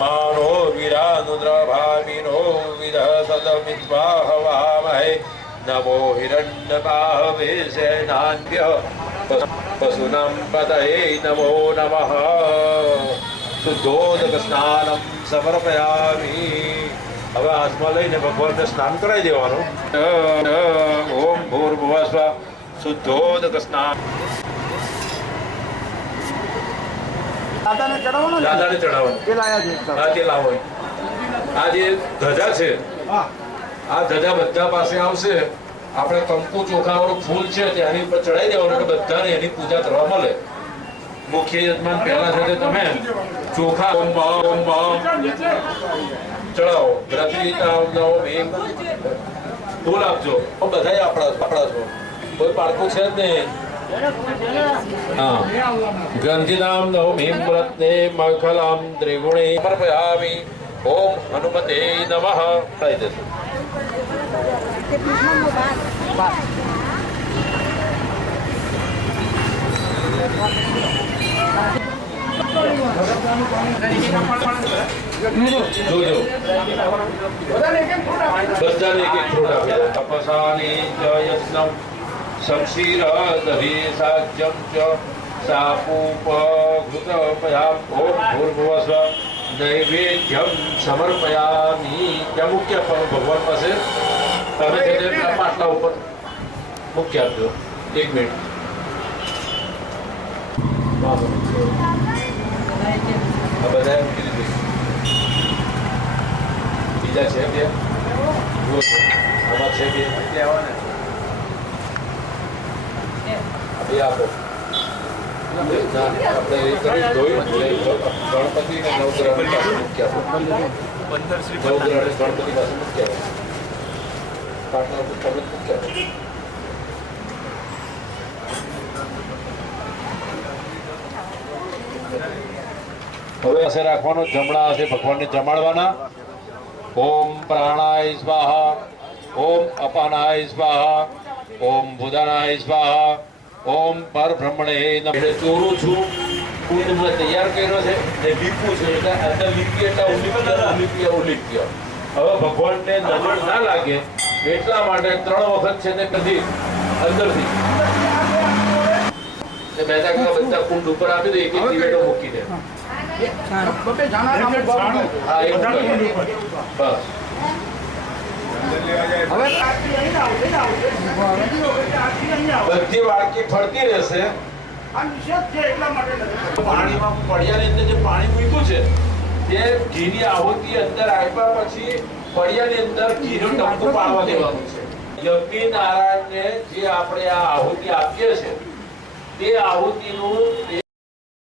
मानो वीरानुद्रभामिनो विदसदमित्वा हवामहे नमो हिरण्यबाहवे सेनान्यः पशूनां पतये नमो नमः। शुद्धोदक स्नानं समर्पयामि। હવે હાથમાં લઈને ભગવાનને સ્નાન કરાવી દેવાનું. ઓમ ભૂર્ભુવઃ સ્વઃ શુદ્ધોદક સ્નાન. દાદાને ચડાવવાનું. દાદાને ચડાવવાનું. તે લાયા છે. હા, તે લાવો. આ જે ધજા છે, આ ધજા બધા પાસે આવશે. આપણે કંકુ ચોખાવાળું ફૂલ છે તેની ઉપર ચડાવી દેવાનું એટલે બધાને એની પૂજા કરવા મળે. મુખ્ય યજમાન પહેલા છે તમે ચોખા ઓમ ચડાવો. ફૂલ આપજો. બધા આપણા છો, કોઈ પાડકું છે જ નહીં. ગ્રંથિનામ નવમીમ વ્રતે મખલામ ત્રિગુણે સમર્પયામિ. ઓમ હનુમતે નમઃ. થઈ જશે. જોજો બધાને એક એક ફ્રૂટ આપે. તપસાની ચ યજ્ઞમ શમશીર દહી સાજ્યમ ચ સાપુપઘૃતપયામ. ઓમ ભૂર્ભુવઃ સ્વઃ નૈવેદ્યમ સમર્પયામિ. ત્યાં મુખ્ય ભગવાન પાસે તમે પાટલા ઉપર મુખ્ય આપજો. 1 મિનિટ. આ બધા મૂકી દીધું. બીજા છે બે જુઓ છો આમાં છે બે એટલે આવવાને બે આપો. આપણે એ કરી જોયું ગણપતિ ને નવગ્રહ પાસે મૂકી આપો. નવગ્રહ ગણપતિ પાસે મૂકી આપો. પાટલા ઉપર તમે મૂકી આપો. હવે હશે રાખવાનો. જમણા હશે ભગવાનને જમાડવાના. ઓમ પ્રાણાય સ્વાહા, ઓમ અપાનાય સ્વાહા, ઓમ ભુદાનાય સ્વાહા, ઓમ પરબ્રહ્મણે નમઃ. ચોરું છું કુંડ મેં તૈયાર કર્યો છે ને લીપું છે એટલે અંદર લીપી એટલે ઉલીપ્ય. હવે ભગવાનને નજર ના લાગે એટલા માટે 3 વખત છે ને કદી અંદરથી મહેતા કાકા બધા કુંડ ઉપર આપી દે. એક દિવેટો મૂકી દે. બધી વાડકી ફરતી રહેશે. પાણીમાં પડિયાની અંદર જે પાણી મૂક્યું છે તે ઘીની આહુતિ અંદર આપ્યા પછી પડિયાની અંદર ઘીનું ટપકું પાડવા દેવાનું છે. યજ્ઞ નારાયણને જે આપણે આ આહુતિ આપીએ છીએ તે આહુતિનું